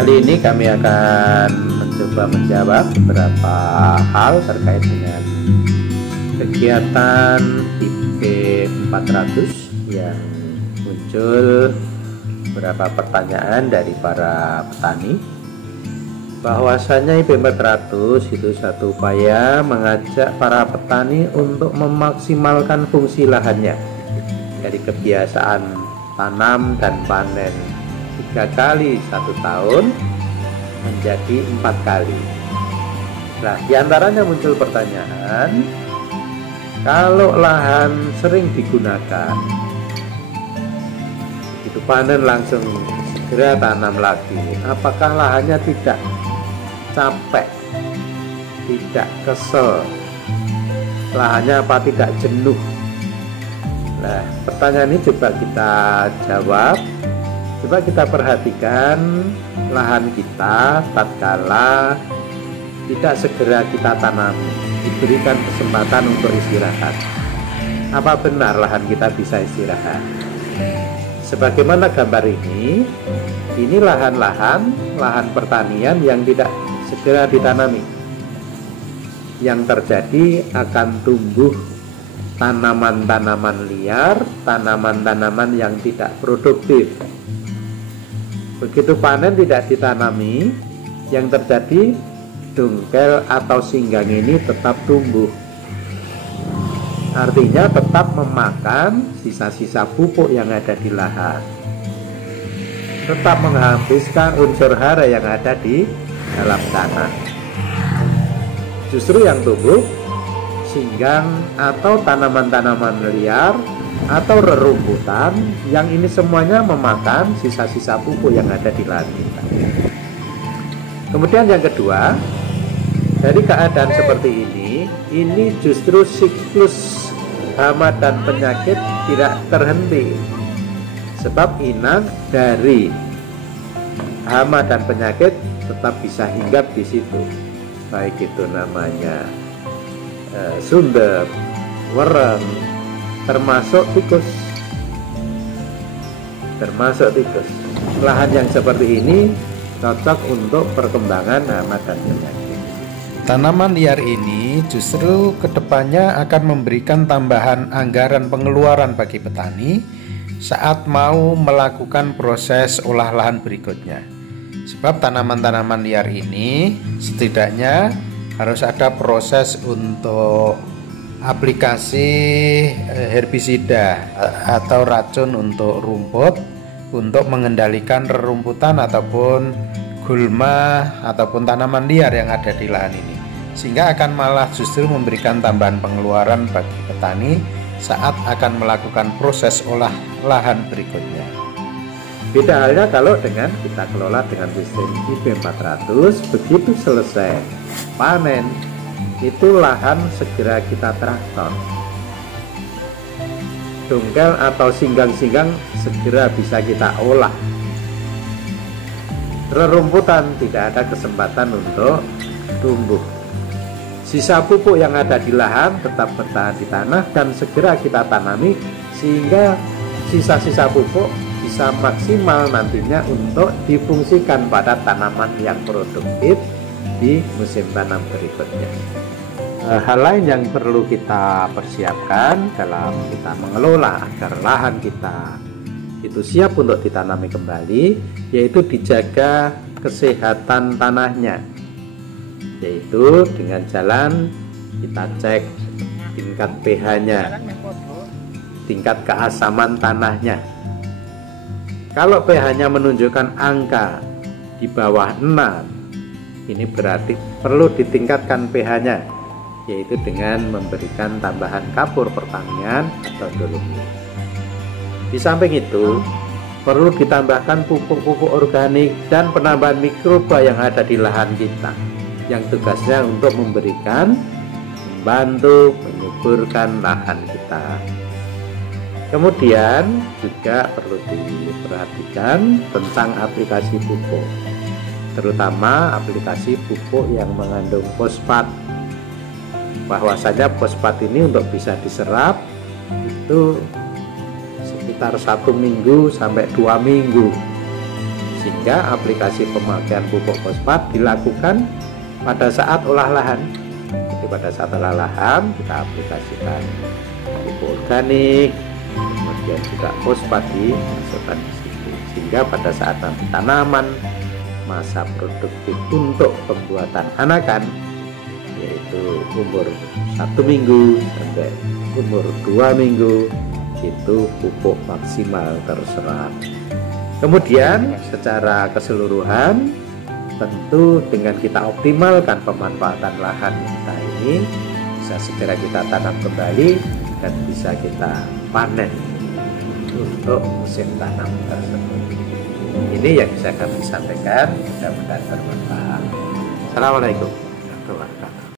Kali ini kami akan mencoba menjawab beberapa hal terkait dengan kegiatan IP 400 yang muncul beberapa pertanyaan dari para petani. Bahwasanya IP 400 itu satu upaya mengajak para petani untuk memaksimalkan fungsi lahannya dari kebiasaan tanam dan panen 3 kali 1 tahun menjadi 4 kali. Nah, diantaranya muncul pertanyaan, kalau lahan sering digunakan, itu panen langsung segera tanam lagi, apakah lahannya tidak capek, tidak kesel, lahannya apa tidak jenuh? Nah, pertanyaan ini coba kita jawab. Coba kita perhatikan lahan kita tatkala tidak segera kita tanami, diberikan kesempatan untuk istirahat. Apa benar lahan kita bisa istirahat? Sebagaimana gambar ini lahan pertanian yang tidak segera ditanami. Yang terjadi akan tumbuh tanaman-tanaman liar, tanaman-tanaman yang tidak produktif. Begitu panen tidak ditanami, yang terjadi dongkel atau singgang ini tetap tumbuh. Artinya tetap memakan sisa-sisa pupuk yang ada di lahan, tetap menghabiskan unsur hara yang ada di dalam tanah. Justru yang tumbuh singgang atau tanaman-tanaman liar atau rerumputan, yang ini semuanya memakan sisa-sisa pupuk yang ada di lahan kita. Kemudian yang kedua, dari keadaan seperti ini justru siklus hama dan penyakit tidak terhenti. Sebab inang dari hama dan penyakit tetap bisa hinggap di situ. Baik itu namanya sundep, wereng, termasuk tikus. Lahan yang seperti ini cocok untuk perkembangan hama dan penyakit. Tanaman liar ini justru kedepannya akan memberikan tambahan anggaran pengeluaran bagi petani saat mau melakukan proses olah lahan berikutnya. Sebab tanaman-tanaman liar ini setidaknya harus ada proses untuk aplikasi herbisida atau racun untuk rumput untuk mengendalikan rerumputan ataupun gulma ataupun tanaman liar yang ada di lahan ini, sehingga akan malah justru memberikan tambahan pengeluaran bagi petani saat akan melakukan proses olah lahan berikutnya. Beda halnya kalau dengan kita kelola dengan sistem IP 400, begitu selesai panen itu lahan segera kita traktor. Dongkel atau singgang-singgang segera bisa kita olah. Rerumputan tidak ada kesempatan untuk tumbuh. Sisa pupuk yang ada di lahan tetap bertahan di tanah dan segera kita tanami, sehingga sisa-sisa pupuk bisa maksimal nantinya untuk difungsikan pada tanaman yang produktif di musim tanam berikutnya. Hal lain yang perlu kita persiapkan dalam kita mengelola agar lahan kita itu siap untuk ditanami kembali, yaitu dijaga kesehatan tanahnya, yaitu dengan jalan kita cek tingkat pH-nya, tingkat keasaman tanahnya. Kalau pH-nya menunjukkan angka di bawah 6, ini berarti perlu ditingkatkan pH-nya, yaitu dengan memberikan tambahan kapur pertanian atau dolomit. Di samping itu, perlu ditambahkan pupuk-pupuk organik dan penambahan mikroba yang ada di lahan kita, yang tugasnya untuk membantu menyuburkan lahan kita. Kemudian juga perlu diperhatikan tentang aplikasi pupuk, terutama aplikasi pupuk yang mengandung fosfat. Bahwasanya fosfat ini untuk bisa diserap itu sekitar 1 minggu sampai 2 minggu sehingga aplikasi pemakaian pupuk fosfat dilakukan pada saat olah lahan. Jadi pada saat olah lahan kita aplikasikan pupuk organik, kemudian juga fosfat dimasukkan di situ, sehingga pada saat nanti tanaman masa produktif untuk pembuatan anakan, yaitu umur 1 minggu sampai umur 2 minggu, itu pupuk maksimal terserap. Kemudian secara keseluruhan tentu dengan kita optimalkan pemanfaatan lahan kita ini, bisa segera kita tanam kembali dan bisa kita panen untuk musim tanam tersebut. Ini yang bisa kami sampaikan, mudah-mudahan bermanfaat. Assalamualaikum warahmatullahi wabarakatuh.